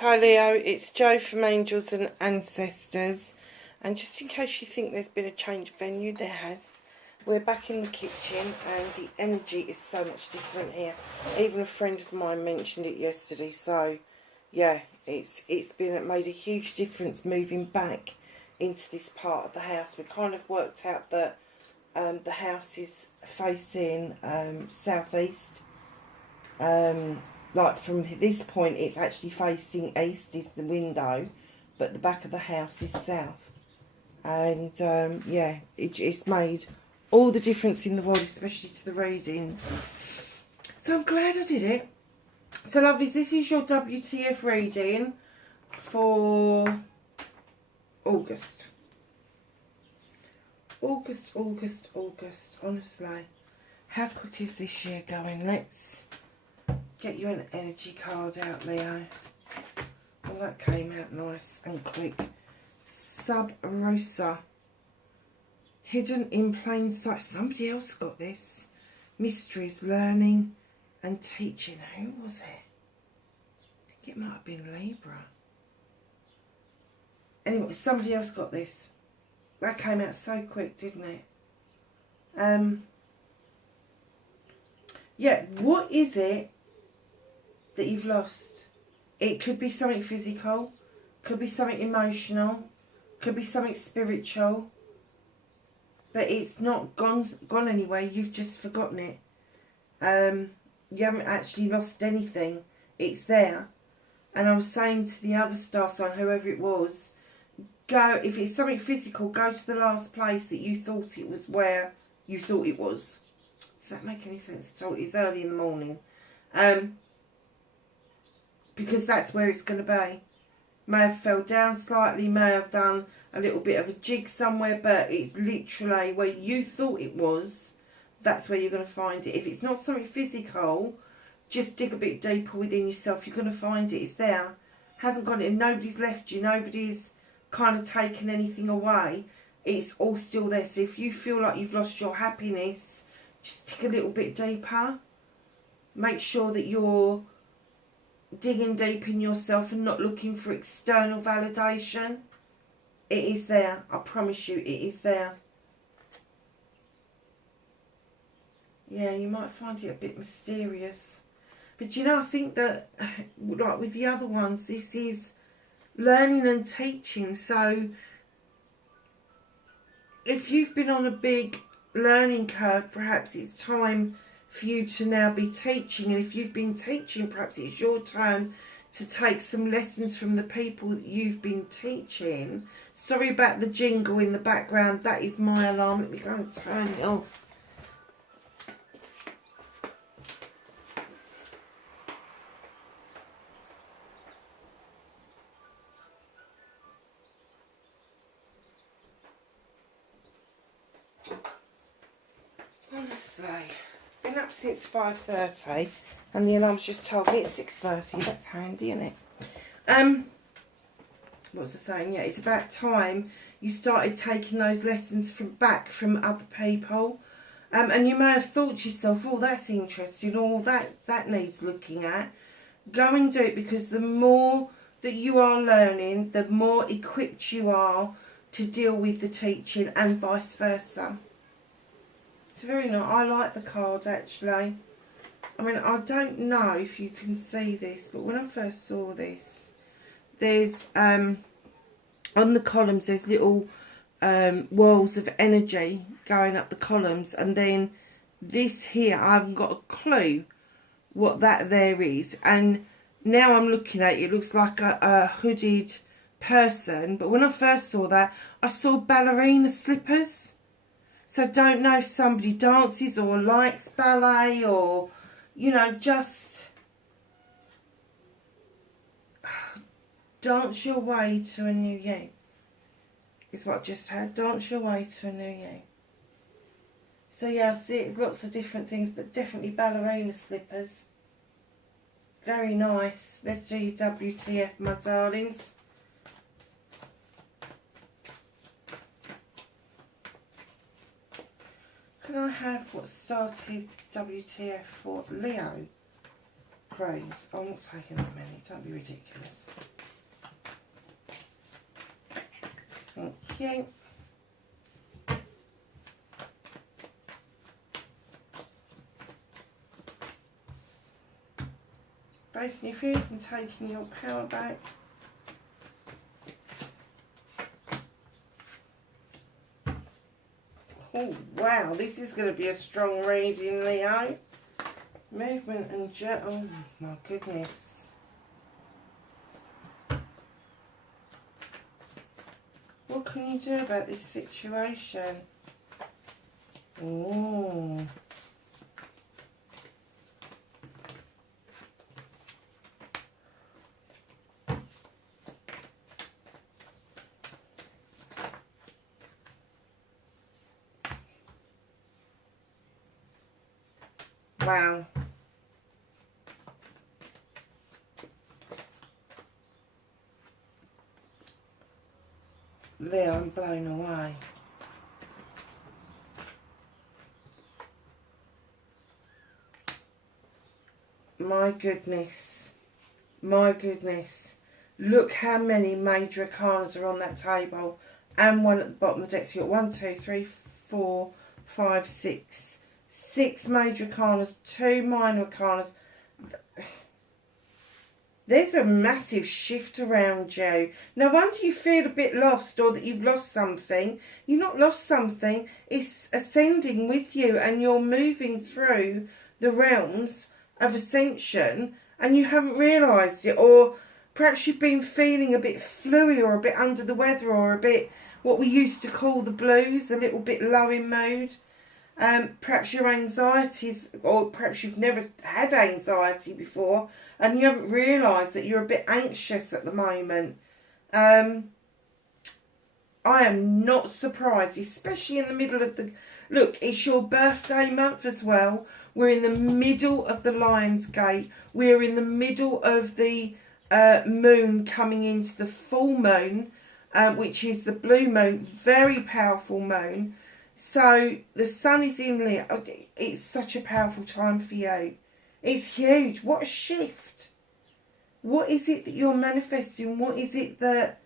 Hi Leo, it's Jo from Angels and Ancestors, and just in case you think there's been a change of venue, there has. We're back in the kitchen and the energy is so much different here. Even a friend of mine mentioned it yesterday, so yeah, it's made a huge difference moving back into this part of the house. We kind of worked out that the house is facing southeast. Like from this point it's actually facing east is the window, but the back of the house is south. And yeah, it's made all the difference in the world, especially to the readings. So I'm glad I did it. So lovelies, this is your WTF reading for August. August. Honestly, how quick is this year going? Let's get you an energy card out, Leo. Well, that came out nice and quick. Sub Rosa. Hidden in plain sight. Somebody else got this. Mysteries, learning and teaching. Who was it? I think it might have been Libra. Anyway, somebody else got this. That came out so quick, didn't it? Yeah, what is it that you've lost? It could be something physical, could be something emotional, could be something spiritual, but it's not gone anywhere. You've just forgotten it. You haven't actually lost anything. It's there. And I was saying to the other star sign, whoever it was, go, if it's something physical, go to the last place that you thought it was where you thought it was. Does that make any sense at all? It's early in the morning. Because that's where it's going to be. May have fell down slightly, may have done a little bit of a jig somewhere, but it's literally where you thought it was, that's where you're going to find it. If it's not something physical, just dig a bit deeper within yourself. You're going to find it. It's there. Hasn't gone in. Nobody's left you. Nobody's kind of taken anything away. It's all still there. So if you feel like you've lost your happiness, just dig a little bit deeper. Make sure that you're digging deep in yourself and not looking for external validation. It is there. I promise you, it is there. Yeah, you might find it a bit mysterious. But you know, I think that, like with the other ones, this is learning and teaching. So if you've been on a big learning curve, perhaps it's time for you to now be teaching. And if you've been teaching, perhaps it's your turn to take some lessons from the people that you've been teaching. Sorry about the jingle in the background. That is my alarm. Let me go and turn it off. Honestly, been up since 5:30 and the alarm's just told me it's 6:30. That's handy, isn't it? What was I saying? Yeah, it's about time you started taking those lessons back from other people. And you may have thought to yourself, oh, that's interesting, or that needs looking at. Go and do it, because the more that you are learning, the more equipped you are to deal with the teaching, and vice versa. It's very nice. I like the card, actually. I mean, I don't know if you can see this, but when I first saw this, there's on the columns there's little whirls of energy going up the columns, and then this here, I haven't got a clue what that there is. And now I'm looking at it, it looks like a hooded person, but when I first saw that, I saw ballerina slippers. So I don't know if somebody dances or likes ballet, or, you know, just dance your way to a new you. Is what I just heard. Dance your way to a new you. So yeah, I see it's lots of different things, but definitely ballerina slippers. Very nice. Let's do your WTF, my darlings. Can I have what started WTF for Leo? please. I'm not taking that many. Don't be ridiculous. Thank you. Facing your fears and taking your power back. Oh wow, this is going to be a strong reading, Leo. Movement and oh my goodness. What can you do about this situation? Oh. Wow. Leo, I'm blown away. My goodness. My goodness. Look how many major arcanas are on that table. And one at the bottom of the deck. So you've got 1, 2, 3, 4, 5, 6. 6 major arcanas, 2 minor arcanas. There's a massive shift around you. No wonder you feel a bit lost or that you've lost something. You've not lost something. It's ascending with you and you're moving through the realms of ascension and you haven't realised it. Or perhaps you've been feeling a bit fluey or a bit under the weather or a bit what we used to call the blues, a little bit low in mood. Perhaps your anxieties, or perhaps you've never had anxiety before and you haven't realised that you're a bit anxious at the moment. I am not surprised, especially in the middle of the... Look, it's your birthday month as well. We're in the middle of the Lion's Gate. We're in the middle of the moon coming into the full moon, which is the blue moon. Very powerful moon. So the sun is in Leo. It's such a powerful time for you. It's huge. What a shift. What is it that you're manifesting? What is it that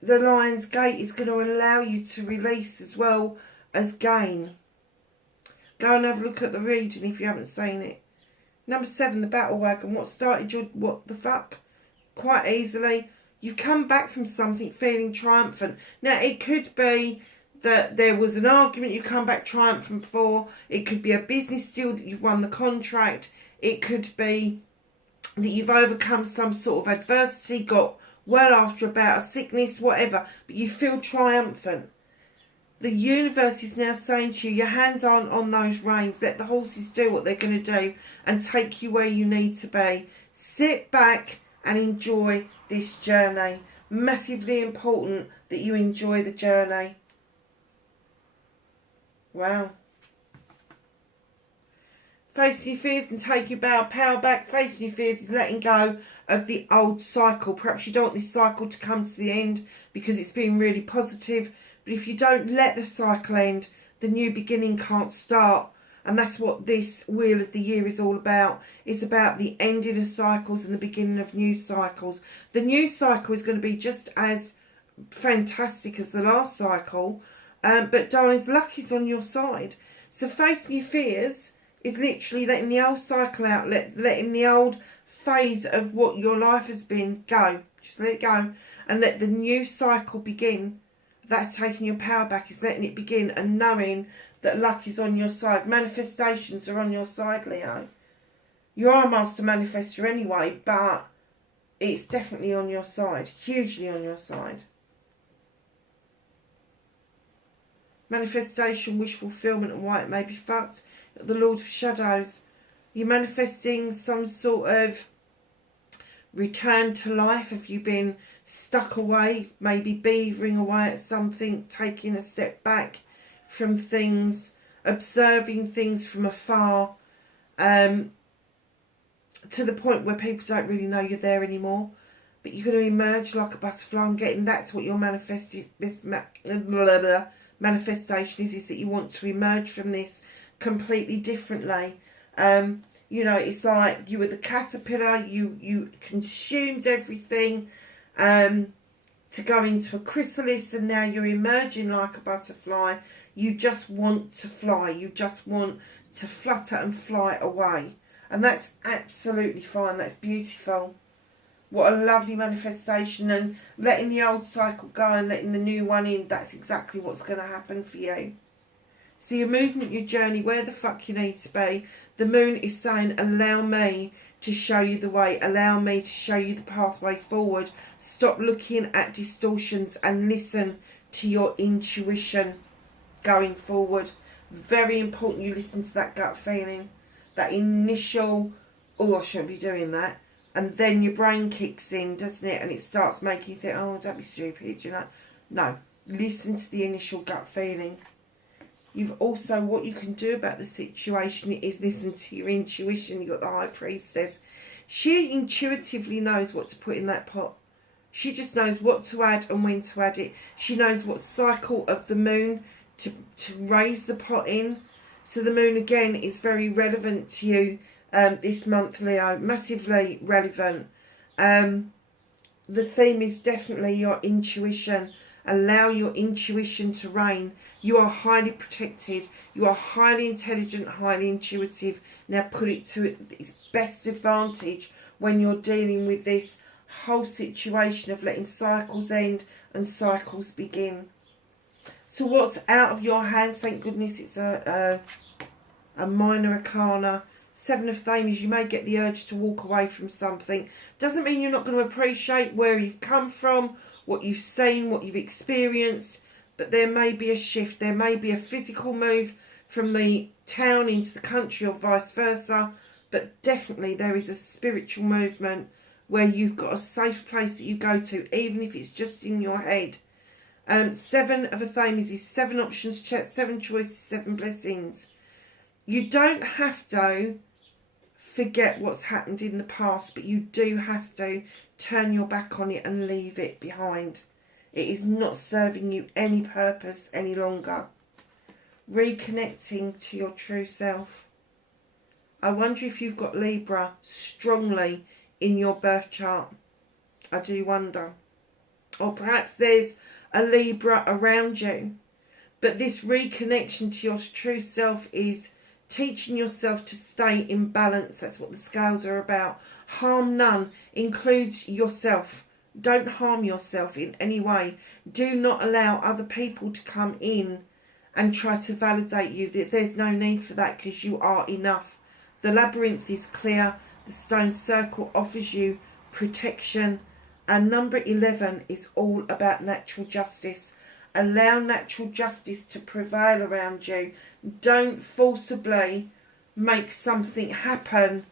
the Lion's Gate is going to allow you to release as well as gain? Go and have a look at the reading if you haven't seen it. Number 7, the Battle Wagon. What started your what the fuck? Quite easily. You've come back from something feeling triumphant. Now it could be that there was an argument you come back triumphant for. It could be a business deal that you've won the contract. It could be that you've overcome some sort of adversity, got well after about a sickness, whatever, but you feel triumphant. The universe is now saying to you, your hands aren't on those reins. Let the horses do what they're going to do and take you where you need to be. Sit back and enjoy this journey. Massively important that you enjoy the journey. Wow. Facing your fears and take your power back. Facing your fears is letting go of the old cycle. Perhaps you don't want this cycle to come to the end because it's been really positive. But if you don't let the cycle end, the new beginning can't start. And that's what this Wheel of the Year is all about. It's about the ending of cycles and the beginning of new cycles. The new cycle is going to be just as fantastic as the last cycle. But darlings, luck is on your side. So facing your fears is literally letting the old cycle out, letting the old phase of what your life has been go. Just let it go and let the new cycle begin. That's taking your power back, is letting it begin and knowing that luck is on your side. Manifestations are on your side, Leo. You are a master manifester anyway, but it's definitely on your side. Hugely on your side. Manifestation, wish fulfillment and why it may be fucked. The Lord of Shadows. You're manifesting some sort of return to life. Have you been stuck away, maybe beavering away at something, taking a step back from things, observing things from afar, to the point where people don't really know you're there anymore. But you're going to emerge like a butterfly. I'm getting that's what your manifestation is that you want to emerge from this completely differently. You know, it's like you were the caterpillar, you consumed everything to go into a chrysalis, and now you're emerging like a butterfly. You just want to fly. You just want to flutter and fly away. And that's absolutely fine. That's beautiful. What a lovely manifestation. And letting the old cycle go and letting the new one in, that's exactly what's going to happen for you. So your movement, your journey, where the fuck you need to be. The moon is saying, allow me to show you the way. Allow me to show you the pathway forward. Stop looking at distortions and listen to your intuition going forward. Very important you listen to that gut feeling. That initial, oh, I shouldn't be doing that. And then your brain kicks in, doesn't it? And it starts making you think, oh, don't be stupid, you know. No, listen to the initial gut feeling. You've also, what you can do about the situation is listen to your intuition. You've got the High Priestess. She intuitively knows what to put in that pot. She just knows what to add and when to add it. She knows what cycle of the moon to raise the pot in. So the moon, again, is very relevant to you this month, Leo. Massively relevant. The theme is definitely your intuition. Allow your intuition to reign. You are highly protected. You are highly intelligent, highly intuitive. Now put it to its best advantage when you're dealing with this whole situation of letting cycles end and cycles begin. So what's out of your hands? Thank goodness it's a minor arcana. Seven of Thames. You may get the urge to walk away from something. Doesn't mean you're not going to appreciate where you've come from, what you've seen, what you've experienced, but there may be a shift. There may be a physical move from the town into the country or vice versa, but definitely there is a spiritual movement where you've got a safe place that you go to, even if it's just in your head. Seven of Thames is 7 options, 7 choices, 7 blessings. You don't have to forget what's happened in the past, but you do have to turn your back on it and leave it behind. It is not serving you any purpose any longer. Reconnecting to your true self. I wonder if you've got Libra strongly in your birth chart. I do wonder. Or perhaps there's a Libra around you. But this reconnection to your true self is teaching yourself to stay in balance. That's what the scales are about. Harm none includes yourself. Don't harm yourself in any way. Do not allow other people to come in and try to validate you. There's no need for that, because you are enough. The labyrinth is clear. The stone circle offers you protection. And number 11 is all about natural justice. Allow natural justice to prevail around you. Don't forcibly make something happen.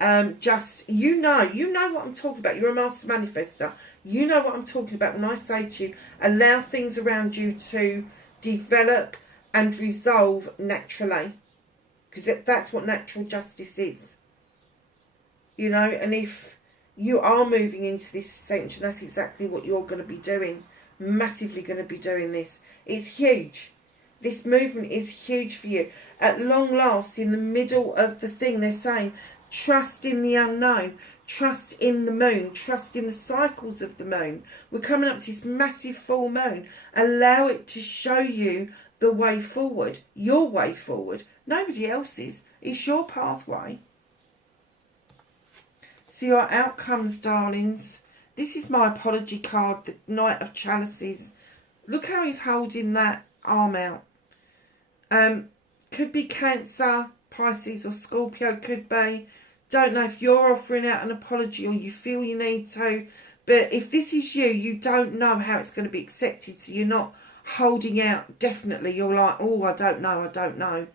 You know what I'm talking about. You're a master manifester. You know what I'm talking about when I say to you, allow things around you to develop and resolve naturally. Because that's what natural justice is. You know, and if you are moving into this ascension, that's exactly what you're going to be doing. Massively going to be doing this. It's huge. This movement is huge for you. At long last, in the middle of the thing, they're saying, trust in the unknown. Trust in the moon. Trust in the cycles of the moon. We're coming up to this massive full moon. Allow it to show you the way forward. Your way forward. Nobody else's. It's your pathway. So your outcomes, darlings. This is my apology card, the Knight of Chalices. Look how he's holding that arm out. Could be Cancer, Pisces or Scorpio, could be. Don't know if you're offering out an apology or you feel you need to. But if this is you, you don't know how it's going to be accepted. So you're not holding out. Definitely, you're like, oh, I don't know, I don't know.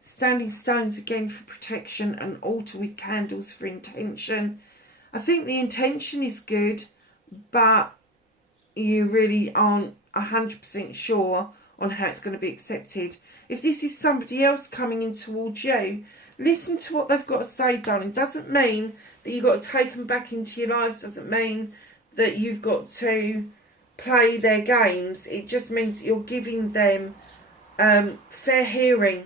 Standing stones again for protection. An altar with candles for intention. I think the intention is good, but you really aren't 100% sure on how it's going to be accepted. If this is somebody else coming in towards you, listen to what they've got to say, darling. Doesn't mean that you've got to take them back into your lives. Doesn't mean that you've got to play their games. It just means that you're giving them fair hearing.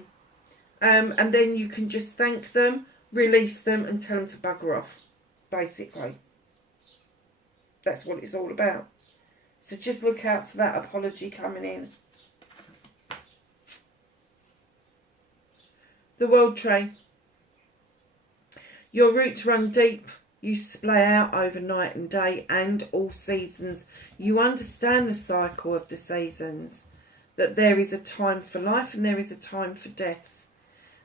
And then you can just thank them, release them and tell them to bugger off, basically. That's what it's all about. So just look out for that apology coming in. The World Tree. Your roots run deep. You splay out over night and day and all seasons. You understand the cycle of the seasons. That there is a time for life and there is a time for death.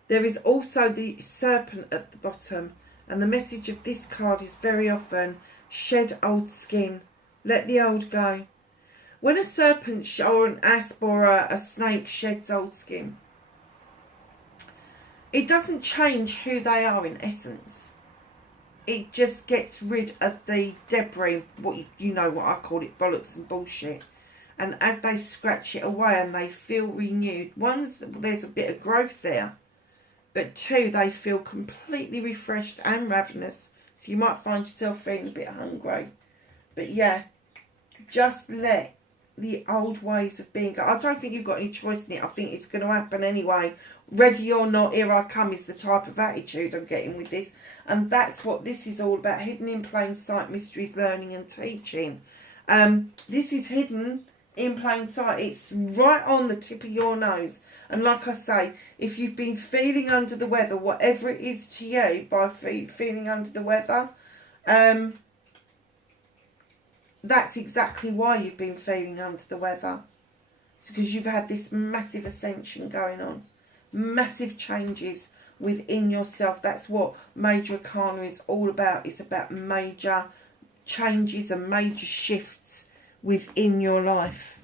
There is also the serpent at the bottom. And the message of this card is very often, shed old skin. Let the old go. When a serpent or an asp or a snake sheds old skin, it doesn't change who they are in essence. It just gets rid of the debris, what you know what I call it, bollocks and bullshit. And as they scratch it away and they feel renewed, one, there's a bit of growth there. But two, they feel completely refreshed and ravenous. So you might find yourself feeling a bit hungry. But yeah, just let the old ways of being. I don't think you've got any choice in it. I think it's going to happen anyway. Ready or not, here I come is the type of attitude I'm getting with this. And that's what this is all about. Hidden in plain sight, mysteries, learning and teaching. This is hidden in plain sight. It's right on the tip of your nose. And like I say, if you've been feeling under the weather, whatever it is to you by feeling under the weather, that's exactly why you've been feeling under the weather. It's because you've had this massive ascension going on. Massive changes within yourself. That's what Major Arcana is all about. It's about major changes and major shifts within your life.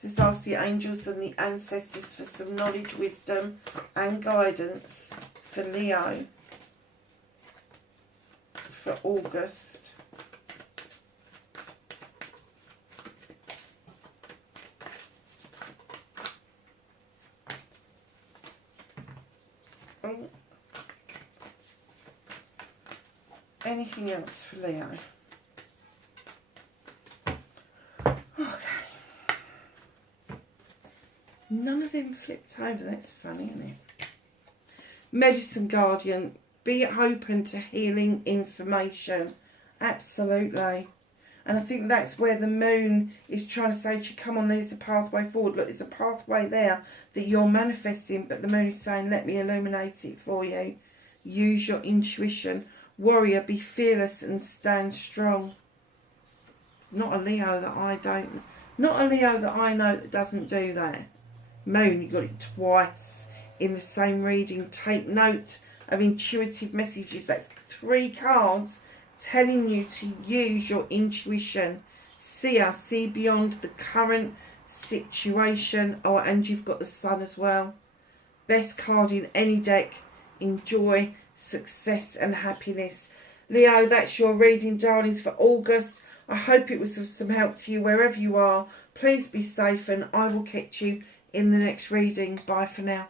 Just ask the angels and the ancestors for some knowledge, wisdom and guidance for Leo for August. Anything else for Leo? Okay. None of them flipped over. That's funny, isn't it? Medicine Guardian. Be open to healing information. Absolutely. And I think that's where the moon is trying to say to you, come on, there's a pathway forward. Look, there's a pathway there that you're manifesting, but the moon is saying, let me illuminate it for you. Use your intuition. Warrior, be fearless and stand strong. Not a Leo that I don't. Not a Leo that I know that doesn't do that. Moon, you got it twice in the same reading. Take note of intuitive messages. That's 3 cards telling you to use your intuition. See beyond the current situation. Oh, and you've got the Sun as well. Best card in any deck. Enjoy success and happiness. Leo, that's your reading, darlings, for August. I hope it was of some help to you wherever you are. Please be safe and I will catch you in the next reading. Bye for now.